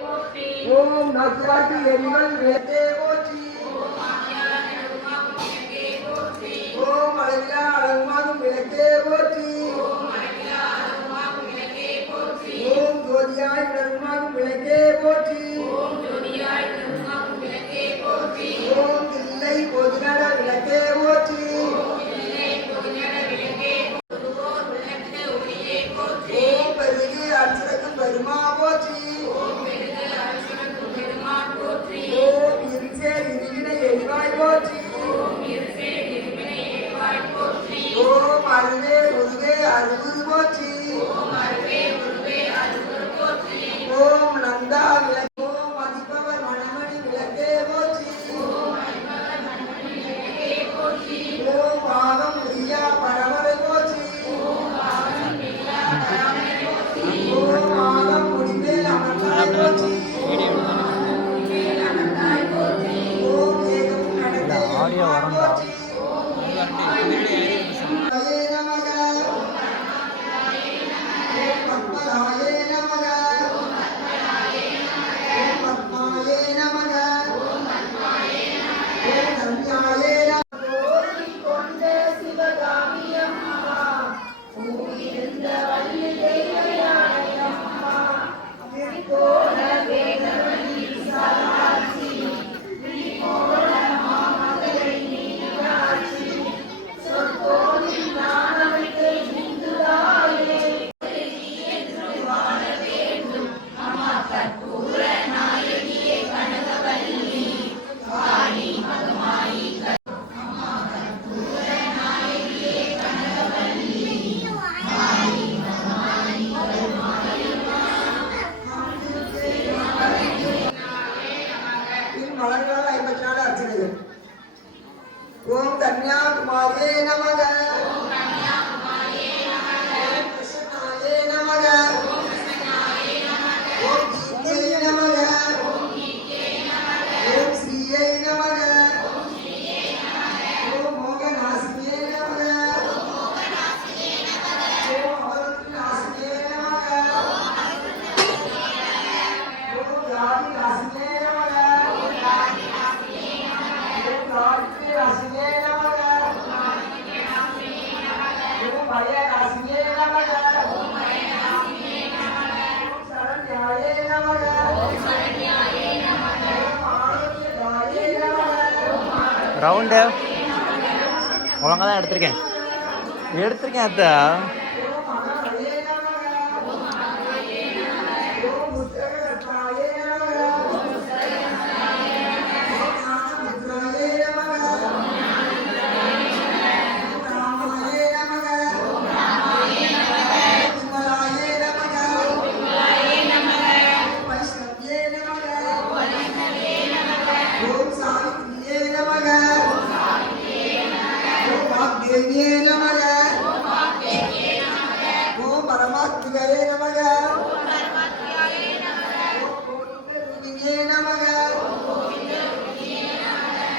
போற்றி. ஓம் நச்சுவாட்டி எரிவல் விளக்கே போற்றி. ஓம் அழகிலா அழகுமாகும் விளக்கே போற்றி. ஓம் ஜோதியாய் விளங்குமாகும் விளக்கே போற்றி. ஓம் தில்லை பொதுநட விளக்கே போற்றி. ஓம் பெருகு அர்ச்சனக்கும் பெருமா போற்றி. ஓம் இருசே இருவினை எரிவாய் போற்றி. ஓம் அருவே உருவே அருகுரு போற்றி. ஓம் நந்தா விளக்கு. ஓம் மதிப்பவர் மணமணி விளக்கே போற்றி. ஓம் பாகம் பிரியா பரவரை போற்றி. ஓம் பாகம் முடிமேல் அமர்ந்தாய் போற்றி. ஓம் ஏகம் நடந்தே போற்றி. ஓம் கன்யாகுமாரியே நமக. ஓம் கிருஷ்ணாயே நமக. ஓம் கீர்த்தியே நமக. ஓம் ஸ்ரீயே நமக. ஓம் மோகநாசினியே நமக. ஓம் அவருத்நாசினியே நமக. ஓம் யாதிநாசினியே நமக. ஓம் ராஜித்ரே நமக. ஓம் பயநாசினியே நமக. ஓம் சரண்யாயே நமக. ஓம் ஆரோக்கியதாயே நமக. ரவுண்டு ஒழுங்காக தான் எடுத்திருக்கேன் அத்தை. ஓம் மகாயே நமக. ஓம் உத்தரகத்தாயே நமக. ஓம் ஞானமுத்ராயே நமக. ஓம் ராமாயே நமக. ஓம் விமலாயே நமக. ஓம் வைஷ்ணவ்யே நமக. ஓம் சாவித்ரியே நமக. ஓம் வாக்தேவியே நமக. ஓம் பரமாத்மிகயே நமக. ஓம் கோவிந்தரூபியே நமக.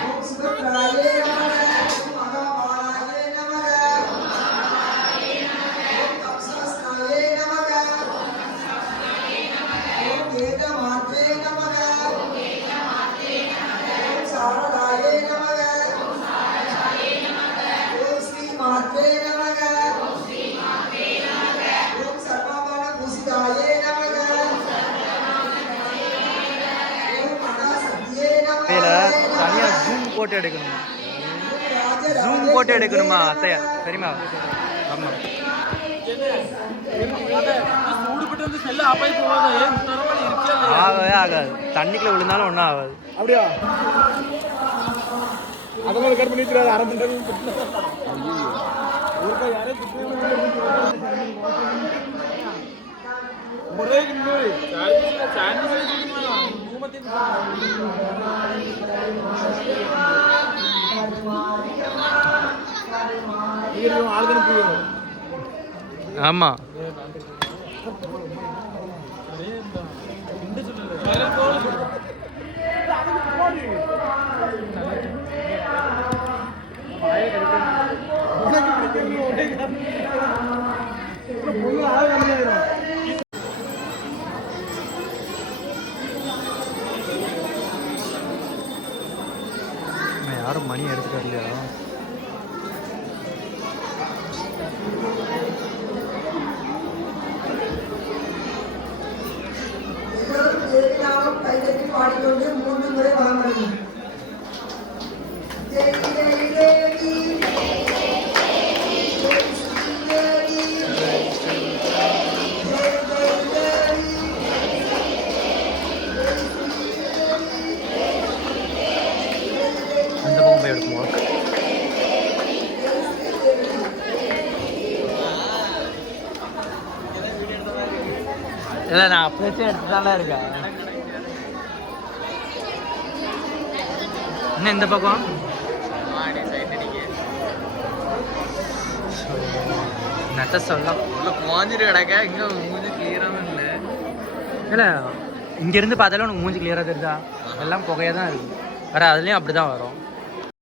ஓம் சுபத்ராயே நமக. ஓம் மகாபாலாயே நமக. ஓம் கம்சஸ்தாயே நமக. ஓம் வேதமாத்ரே நமக. ஓம் சாரதாயே நமக. ஓம் ஸ்ரீ மாத்ரே நமக. ஓம் சர்வமன பூசிதாயே நமக. ஓம் மகாசக்தியே நமக. தனியாக ஜூம் போட்டு எடுக்கணுமா? ஜூம் போட்டு எடுக்கணுமா அத்தையா? தெரியுமா? ஆமாம். ஆகவே ஆகாது. தண்ணிக்குள்ள விழுந்தாலும் ஒன்றும் ஆகாது. அப்படியா? அதை மாதிரி கட் பண்ணி வச்சுருக்காது. அரை மணி நேரம் ஆமா. பாடிக்கொண்டு 3 முறை வலம் வருங்கள். ஜெய் ஜெய் தேவி ஜெய் ஸ்ரீ தேவி ஜெய் ஜெய் தேவி அந்த பக்கம் போய் எடுக்குமா இல்லை நான் அப்படியே எடுத்துட்டால இருக்கேன் இன்னும் இந்த பக்கம் நத்த சொல்ல மூஞ்சிட்டு கிடக்க இங்கே மூஞ்சி கிளியராக இல்லை. இல்லை இங்கேருந்து பார்த்தாலும் உனக்கு மூஞ்சி கிளியராக தெரியுதா எல்லாம் புகையாக தான் இருக்குது வேறு அதுலேயும் அப்படி தான் வரும்